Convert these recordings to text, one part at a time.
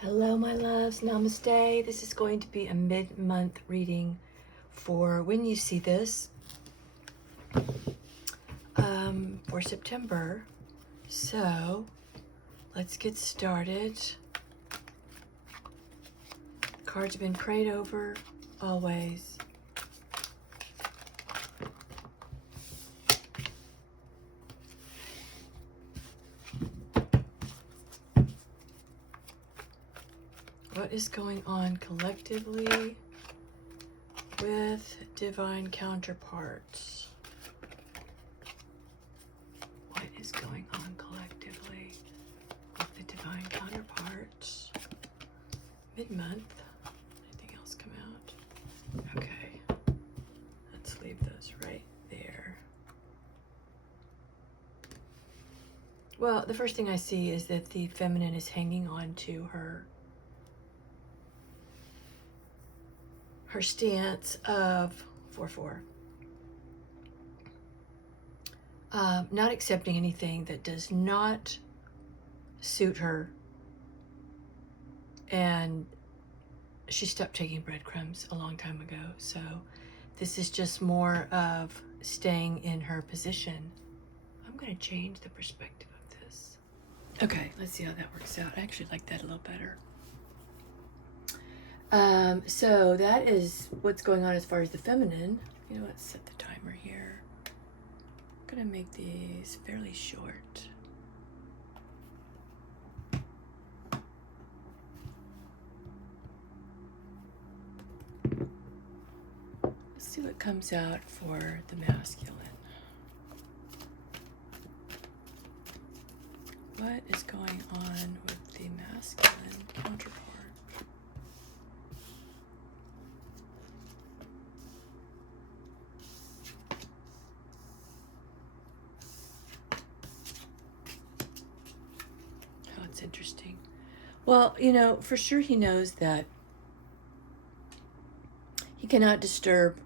Hello, my loves. Namaste. This is going to be a mid-month reading for when you see this for September. So let's get started. Cards have been prayed over always. What is going on collectively with divine counterparts? What is going on collectively with the divine counterparts? Mid-month. Anything else come out? Okay. Let's leave those right there. Well, the first thing I see is that the feminine is hanging on to her stance of 4-4. Not accepting anything that does not suit her. And she stopped taking breadcrumbs a long time ago. So this is just more of staying in her position. I'm going to change the perspective of this. Okay, let's see how that works out. I actually like that a little better. So that is what's going on as far as the feminine. You know, let's set the timer here. I'm going to make these fairly short. Let's see what comes out for the masculine. What is going on with the masculine counterpart? Oh, it's interesting. Well, you know, for sure he knows that he cannot disturb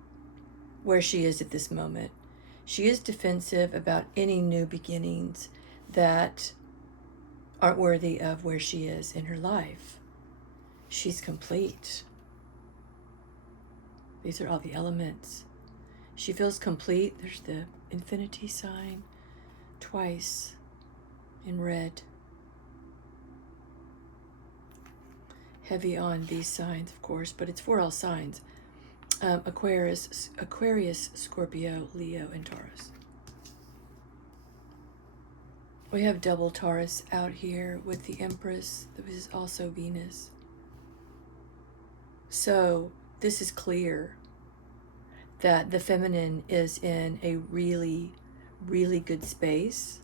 where she is at this moment. She is defensive about any new beginnings that aren't worthy of where she is in her life. She's complete. These are all the elements. She feels complete. There's the infinity sign twice in red. Heavy on these signs, of course, but it's for all signs. Aquarius, Scorpio, Leo, and Taurus. We have double Taurus out here with the Empress. This is also Venus. So this is clear that the feminine is in a really, really good space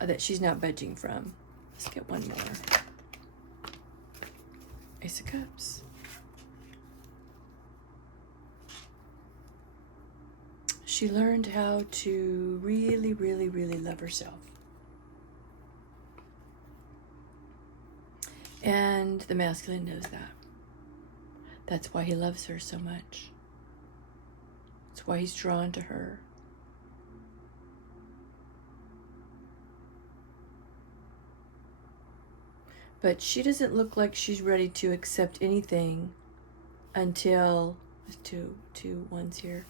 that she's not budging from. Let's get one more. Ace of Cups. She learned how to really, really, really love herself. And the masculine knows that. That's why he loves her so much. That's why he's drawn to her. But she doesn't look like she's ready to accept anything until, there's two ones here.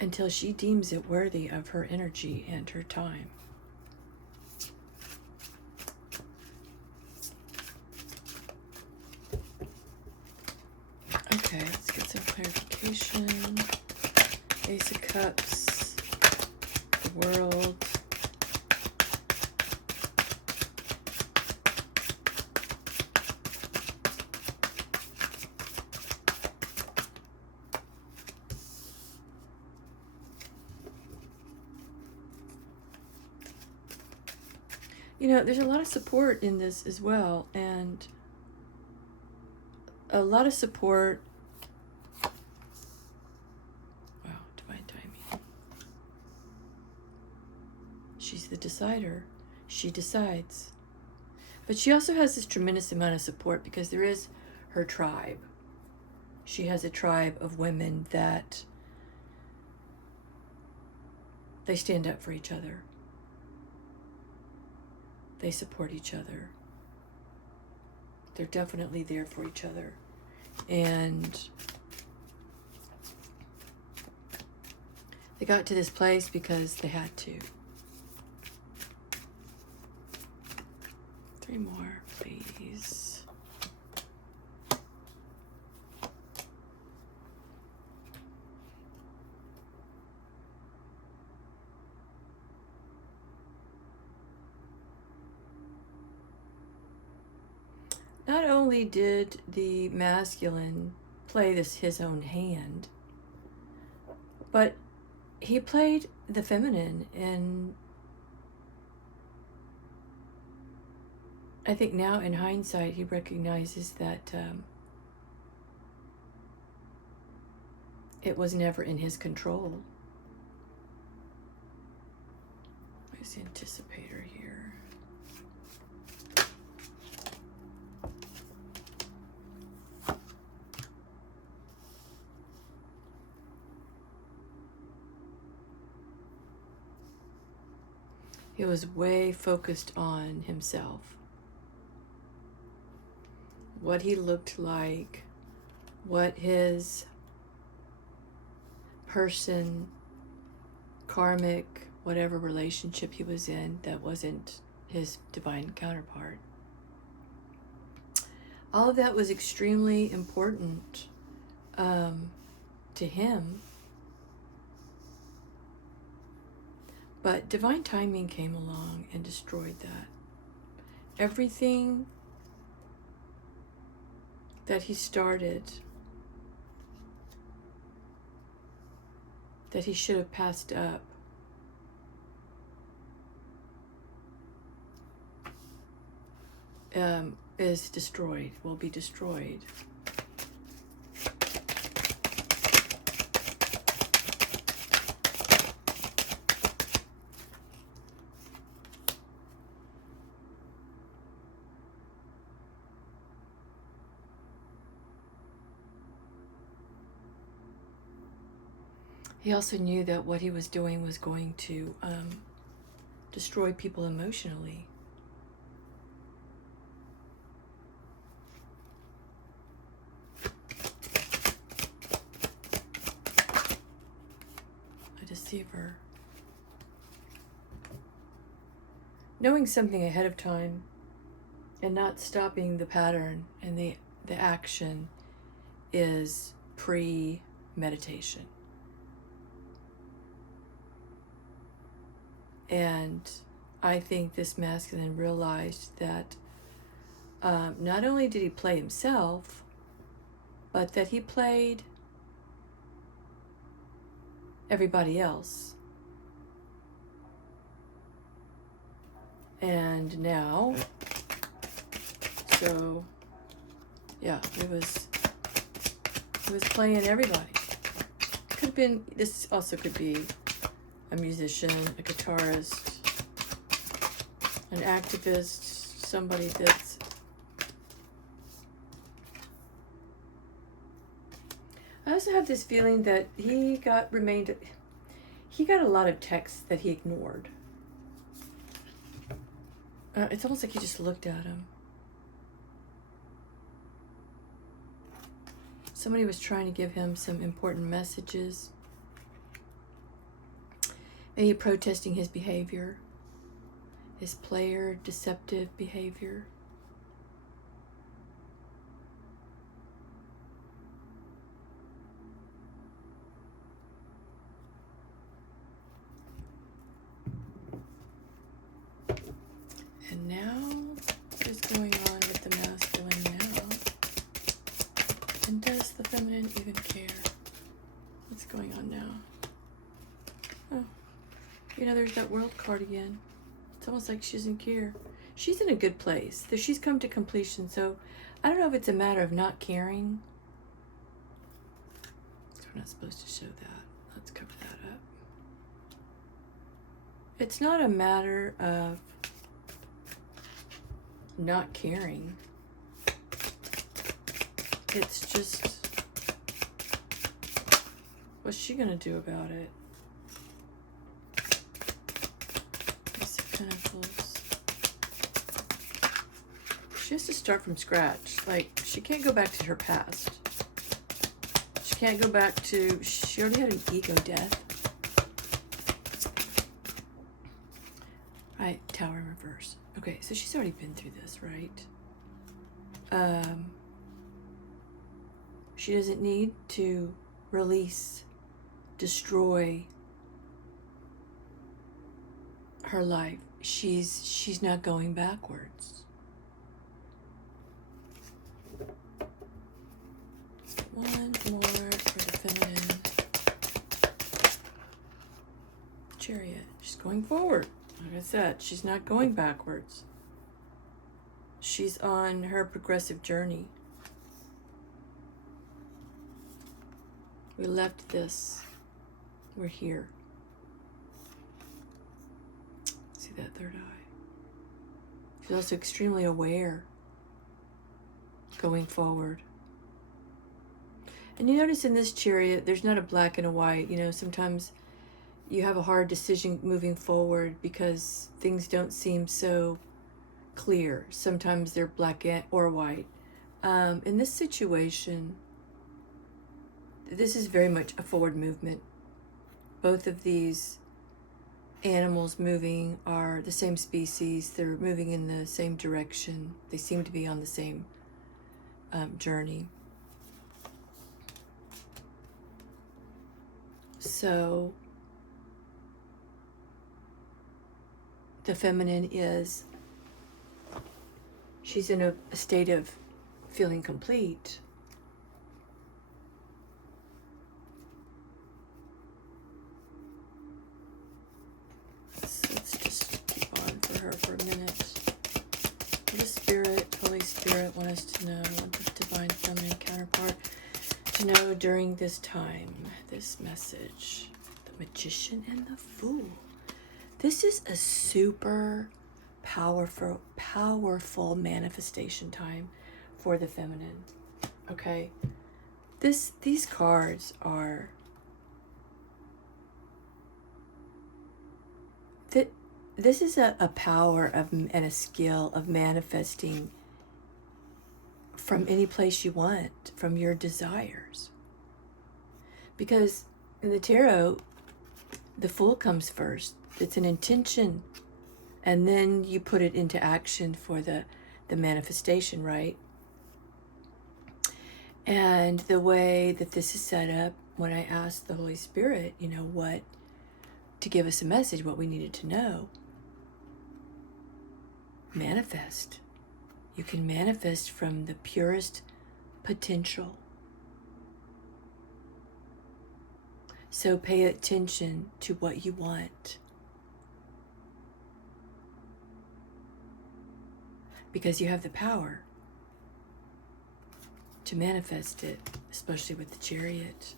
Until she deems it worthy of her energy and her time. Okay, let's get some clarification. Ace of Cups, the World. You know, there's a lot of support in this as well, and a lot of support. Wow, divine timing. She's the decider. She decides. But she also has this tremendous amount of support because there is her tribe. She has a tribe of women that they stand up for each other. They support each other. They're definitely there for each other. And they got to this place because they had to. 3 more, please. Not only did the masculine play his own hand, but he played the feminine, and I think now in hindsight he recognizes that it was never in his control. Where's the anticipator here? He was way focused on himself. What he looked like, what his person, karmic, whatever relationship he was in that wasn't his divine counterpart. All of that was extremely important to him. But divine timing came along and destroyed that. Everything that he started, that he should have passed up, is destroyed, will be destroyed. He also knew that what he was doing was going to destroy people emotionally. A deceiver. Knowing something ahead of time and not stopping the pattern and the action is premeditation. And I think this masculine realized that not only did he play himself, but that he played everybody else. And now, so yeah, it was playing everybody. Could have been, this also could be a musician, a guitarist, an activist, somebody that's I also have this feeling that he got a lot of texts that he ignored. It's almost like he just looked at him. Somebody was trying to give him some important messages. Maybe protesting his behavior, his player deceptive behavior. And now, what is going on with the masculine now? And does the feminine even care? What's going on now? Oh. You know, there's that world card again. It's almost like she doesn't care. She's in a good place. She's come to completion. So I don't know if it's a matter of not caring. So we're not supposed to show that. Let's cover that up. It's not a matter of not caring. It's just, what's she gonna do about it? Pentacles. She has to start from scratch. Like, she can't go back to her past. She can't go back to... She already had an ego death. Right, Tower in reverse. Okay, so she's already been through this, right? She doesn't need to release, destroy her life. She's not going backwards. One more for the feminine. Chariot. She's going forward. Like I said, she's not going backwards. She's on her progressive journey. We left this. We're here. See that third eye? She's also extremely aware going forward. And you notice in this chariot, there's not a black and a white. You know, sometimes you have a hard decision moving forward because things don't seem so clear. Sometimes they're black or white. In this situation, this is very much a forward movement. Both of these animals moving are the same species. They're moving in the same direction. They seem to be on the same journey. So the feminine is, she's in a state of feeling complete. Let's just keep on for her for a minute. What does Spirit, Holy Spirit, want us to know? Want the divine feminine counterpart to know during this time, this message? The Magician and the Fool. This is a super powerful manifestation time for the feminine. Okay, these cards are that this is a power of and a skill of manifesting from any place you want, from your desires. Because in the tarot, the Fool comes first. It's an intention, and then you put it into action for the manifestation, right? And the way that this is set up, when I asked the Holy Spirit, you know, what to give us a message, what we needed to know, manifest. You can manifest from the purest potential. So pay attention to what you want, because you have the power to manifest it, especially with the Chariot.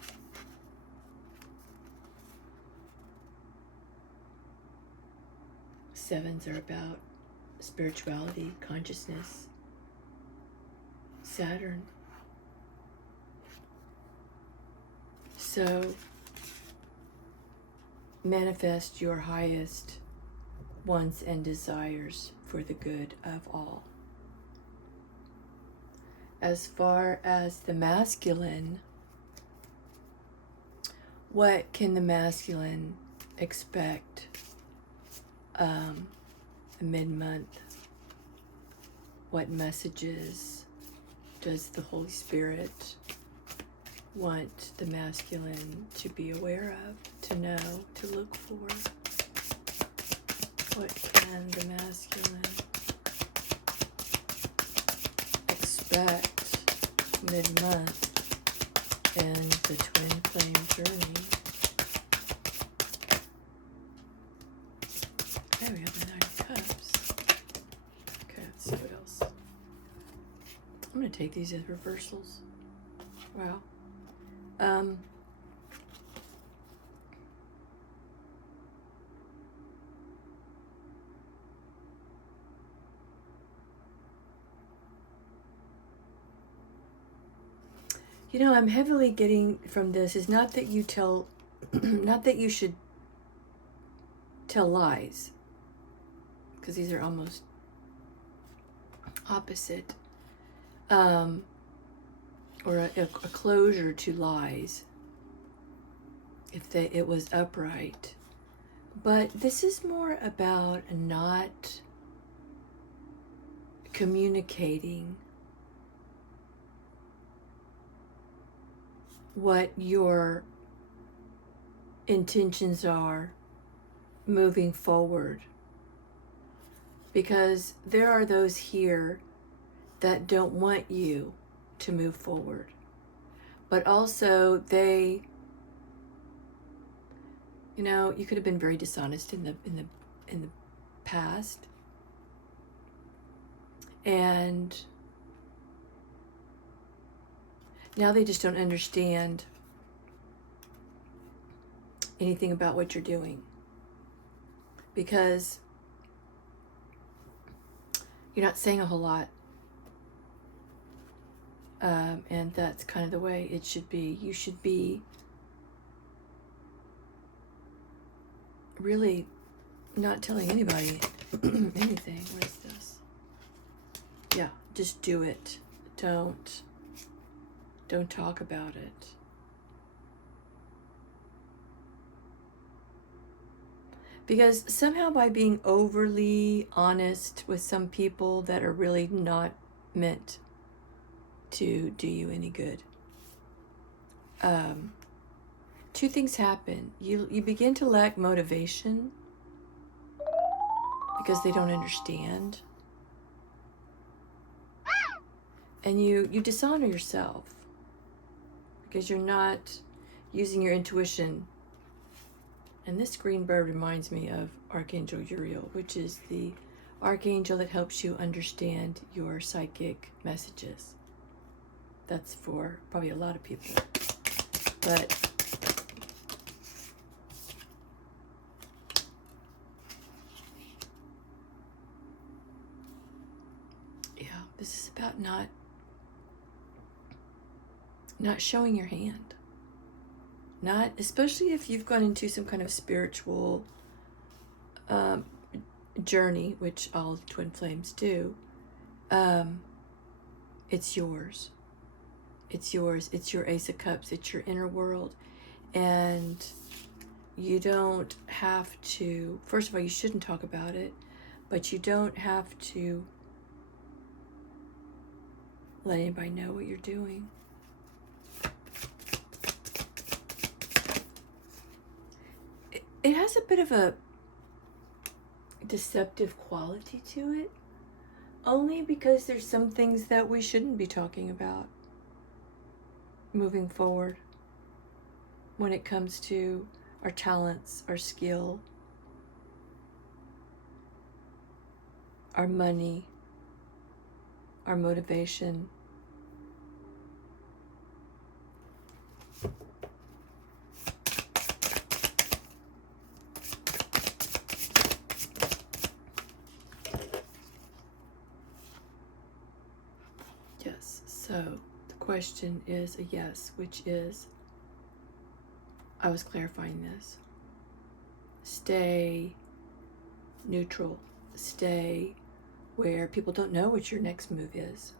Sevens are about spirituality, consciousness. Saturn. So manifest your highest wants and desires for the good of all. As far as the masculine, what can the masculine expect mid-month? What messages does the Holy Spirit want the masculine to be aware of, to know, to look for? What can the masculine expect mid-month in the twin flame journey? Okay, we have the Nine of Cups. Okay, let's see what else. I'm going to take these as reversals. Wow. You know, I'm heavily getting from this is not that you tell, not that you should tell lies, because these are almost opposite, or a closure to lies, if it was upright. But this is more about not communicating what your intentions are moving forward. Because there are those here that don't want you to move forward. But also they, you know, you could have been very dishonest in the past. And now they just don't understand anything about what you're doing. Because you're not saying a whole lot. And that's kind of the way it should be. You should be really not telling anybody anything. What is this? Yeah, just do it. Don't talk about it. Because somehow by being overly honest with some people that are really not meant to do you any good, two things happen. You begin to lack motivation because they don't understand. And you dishonor yourself because you're not using your intuition. And this green bird reminds me of Archangel Uriel, which is the archangel that helps you understand your psychic messages. That's for probably a lot of people. But yeah, this is about not showing your hand. Not, especially if you've gone into some kind of spiritual journey, which all twin flames do. It's yours. It's yours. It's your Ace of Cups. It's your inner world. And you don't have to, first of all, you shouldn't talk about it, but you don't have to let anybody know what you're doing. It has a bit of a deceptive quality to it, only because there's some things that we shouldn't be talking about moving forward when it comes to our talents, our skill, our money, our motivation. Yes, so the question is a yes, which is, I was clarifying this. Stay neutral. Stay where people don't know what your next move is.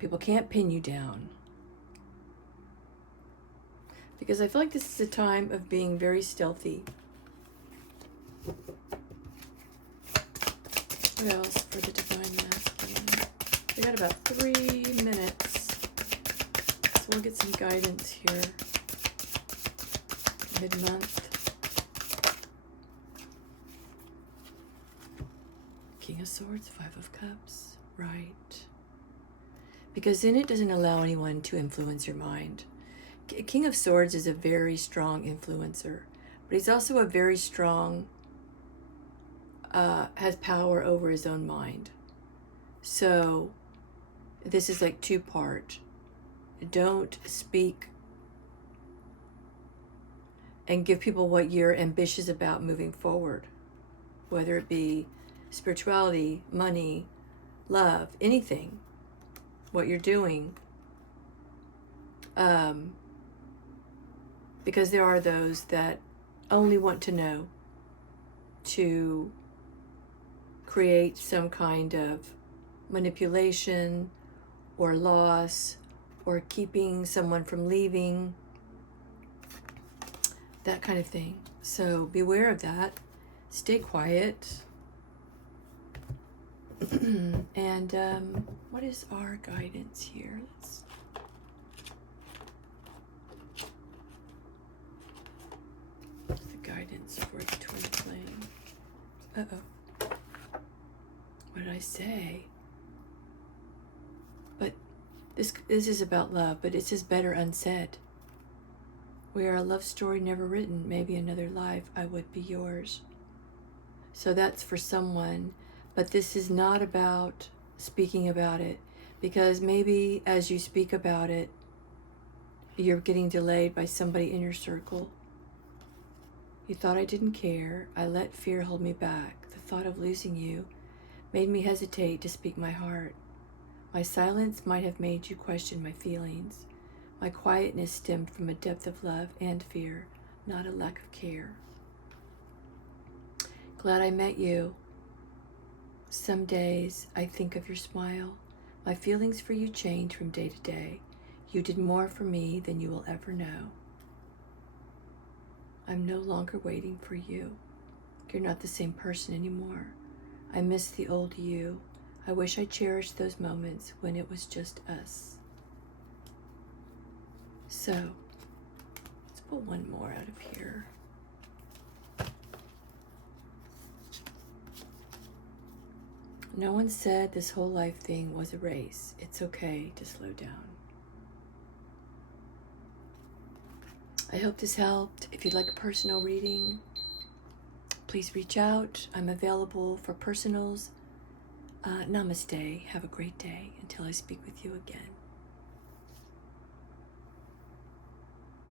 People can't pin you down. Because I feel like this is a time of being very stealthy. What else for the Divine Masculine? We got about 3 minutes. So we'll get some guidance here. Mid-month. King of Swords, Five of Cups. Right. Because then it doesn't allow anyone to influence your mind. King of Swords is a very strong influencer, but he's also a very strong, has power over his own mind. So this is like two-part. Don't speak and give people what you're ambitious about moving forward, whether it be spirituality, money, love, anything, what you're doing. Because there are those that only want to know to create some kind of manipulation or loss or keeping someone from leaving, that kind of thing. So beware of that. Stay quiet. And what is our guidance here? What's the guidance for the twin flame? Uh-oh. What did I say? But this is about love, but it says better unsaid. We are a love story never written. Maybe another life I would be yours. So that's for someone. But this is not about speaking about it, because maybe as you speak about it, you're getting delayed by somebody in your circle. You thought I didn't care. I let fear hold me back. The thought of losing you made me hesitate to speak my heart. My silence might have made you question my feelings. My quietness stemmed from a depth of love and fear, not a lack of care. Glad I met you. Some days I think of your smile. My feelings for you change from day to day. You did more for me than you will ever know. I'm no longer waiting for you. You're not the same person anymore. I miss the old you. I wish I cherished those moments when it was just us. So, let's pull one more out of here. No one said this whole life thing was a race. It's okay to slow down. I hope this helped. If you'd like a personal reading, please reach out. I'm available for personals. Namaste. Have a great day until I speak with you again.